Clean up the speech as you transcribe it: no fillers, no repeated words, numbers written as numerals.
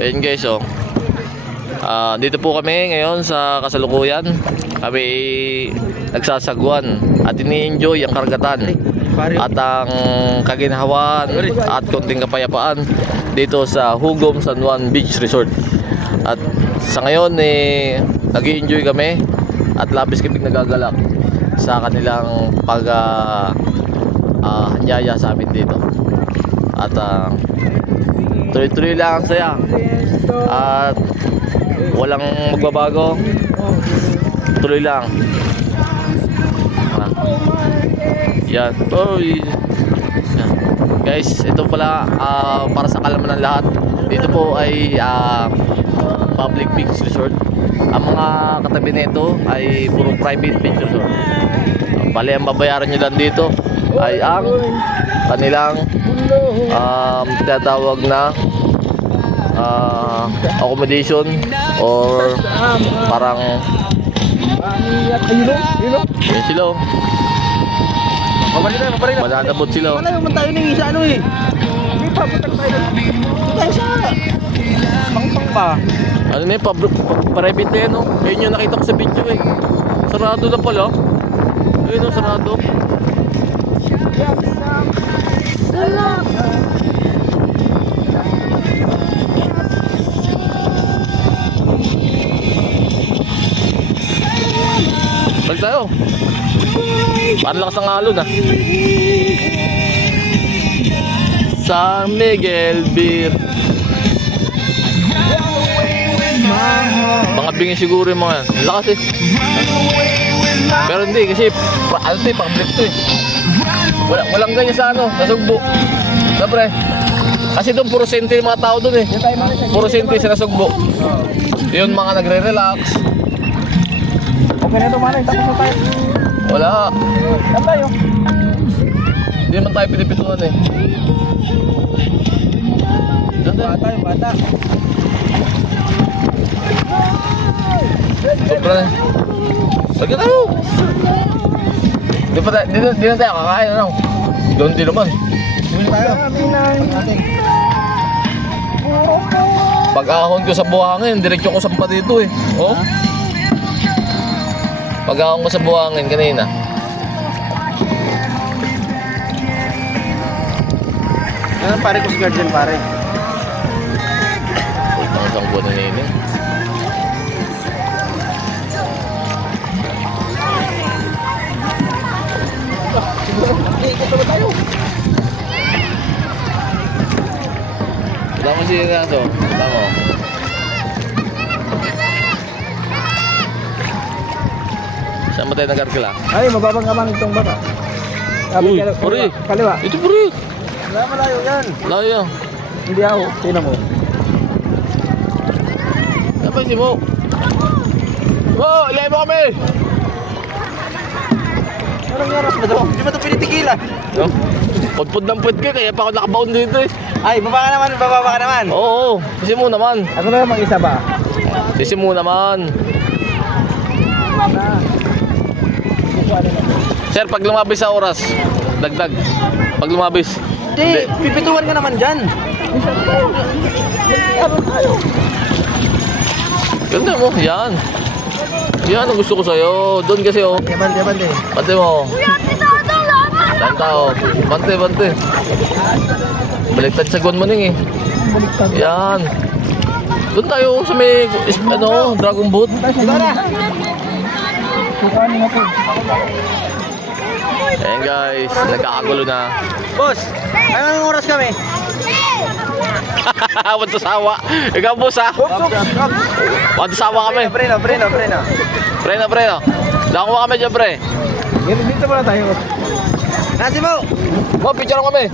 Ayun guys, oh. Dito po kami ngayon sa kasalukuyan. Kami nagsasagwan at ini-enjoy ang karagatan at ang kaginhawan at konting kapayapaan dito sa Hugom San Juan Beach Resort. At sa ngayon nag-i-enjoy kami at labis kaming nagagalak sa kanilang hanyaya sa amin dito. At tuloy-tuloy lang ang saya at walang magbabago, tuloy lang. Yan. Yan guys, ito pala para sa kalaman ng lahat, dito po ay public beach resort. Ang mga katabi nito ay puro private beach resort. Bali ang babayaran nyo lang dito ay ang kanilang tinatawag na accommodation or parang yun sila, oh. Madadabot sila, oh. Wala naman tayo ng isa ano eh. May papunta tayo sa pangpang pa. Ano na yun, private na yan, oh. Ayun yung nakita ko sa video eh. Sarado na pala. Ayun, oh, sarado. Balik tayo. Parang lakas ng alon, ah. San Miguel Beer. Mga bingi siguro yung mga yan. Ang lakas eh. Pero hindi kasi ano to eh, public to eh. Walang ganyan sa ano, nasugbo. Siyempre. Kasi doon puro sente yung mga tao doon eh. Puro sente sa nasugbo. Yun mga nagre-relax. Okay na ito manay, tapos na tayo. Wala. Saan tayo? Hindi naman tayo pinipituan eh. Bata yung bata. Sobra na. Lagi tayo. Di na tayo kakain ano. Doon din naman. Hindi tayo. Pag ahon ko sa buhangin, diretso ko sa pa dito eh. Oh. Pag ahon ko sa buhangin kanina. Yan pare, Coast Guard dyan pare. Ang isang buwan na nini. Ikot na ba tayo? Wala mo siya naso. Wala mo. Saan ba tayo nag-arkila? Ay, mababang kaman itong baka. Uy, pare. Kaliwa. Ito pare. Wala malayo yan. Layo. Hindi ako. Tingnan mo. Napansin mo. Oh, ilay mo kami. Anong oras ba ito? Hindi ba ito pinitigilan? No? Pudpud ng pud ka, kaya pa ako nakabaon dito eh. Ay, baba ka naman, bababa ka naman. Oo, sisi mo naman. Ako na lang mag-isa ba? Sisi mo naman. Sir, pag lumabis sa oras, dagdag. Pag lumabis. Hindi, pipituan ka naman dyan. Ganda mo, yan. Yan ang gusto ko sa'yo. Doon kasi oh. Bante. Pati mo. Saan tao? Bante. Baliktad sa guwan mo ning eh. Yan. Doon tayo sa may dragon boat. Ito na. Ayan guys, nagkakagulo na. Boss, anong oras kami? Wanto sawa. Ikaw boss ha. Wanto sawa kami. Preno. Preno. Dako kami dyan pre. Dito muna tayo. Nasi mo! Oh, picture kami.